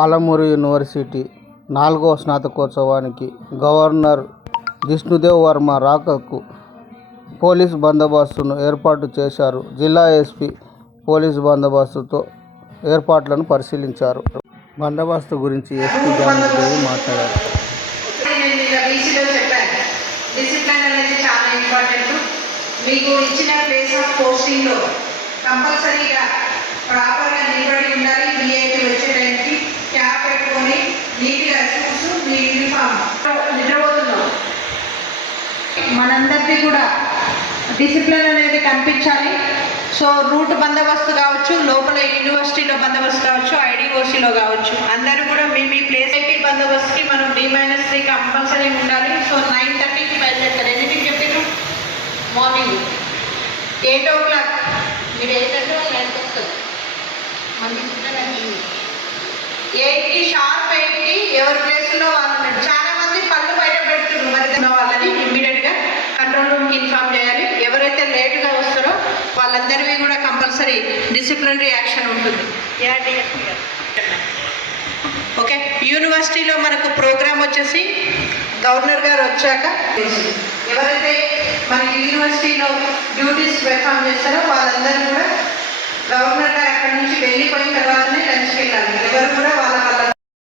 Palamuru university 4వ స్నాతకోత్సవానికి governor Jishnu Dev Varma రాకకు police బందోబస్తును ఏర్పాటు చేశారు. జిల్లా ఎస్పీ పోలీసు బందోబస్తుతో ఏర్పాట్లను పరిశీలించారు. బందోబస్తు గురించి ఎస్పీ జానకిదేవి మాట్లాడారు. డిసిప్లిన్ అనేది చాలా ఇంపార్టెంట్. మీకు ఇచ్చిన ప్లేస్ ఆఫ్ పోస్టింగ్లో కంపల్సరీగా ప్రాపర్గా నిలబడి ఉండాలి. వీఐపీ వచ్చే టైంకి క్యాప్ పెట్టుకొని నీట్గా షూస్ మీ యూనిఫామ్ నిద్రపోతున్నాం. మనందరికీ కూడా డిసిప్లిన్ అనేది కనిపించాలి. సో రూట్ బందోబస్తు కావచ్చు, లోపల యూనివర్సిటీలో బందోబస్తు కావచ్చు, ఐడిఓసిలో కావచ్చు, అందరూ కూడా మీ ప్లేస్ ఐపీ బందోబస్తుకి మనం D-3 కంపల్సరీ ఉండాలి. సో 9:30కి బయలుదేరుతారు. ఎన్నింటికి చెప్పారు? Morning 8 o'clock. మీరు 8 అంటే 9కి వస్తారు. మళ్ళీ 8కి షార్ప్ 8కి ఎవరి ప్లేస్లో వాళ్ళు ఉన్నారు. చాలా మంది పళ్ళు బయట పెడుతున్నారు. మరి వాళ్ళని ఇమ్మీడియట్గా కంట్రోల్ రూమ్కి ఇన్ఫార్మ్ చేయాలి. ఎవరైతే లేటుగా వస్తారో వాళ్ళందరివి కూడా కంపల్సరీ డిసిప్లినరీ యాక్షన్ ఉంటుంది. ఓకే, యూనివర్సిటీలో మనకు ప్రోగ్రామ్ వచ్చేసి గవర్నర్ గారు వచ్చాక ఎవరైతే మనకి యూనివర్సిటీలో డ్యూటీస్ పెర్ఫామ్ చేస్తారో వాళ్ళందరూ కూడా గవర్నర్ గారు అక్కడి నుంచి వెళ్ళిపోయిన తర్వాతనే లంచ్కి వెళ్ళాలి. ఎవరు కూడా వాళ్ళ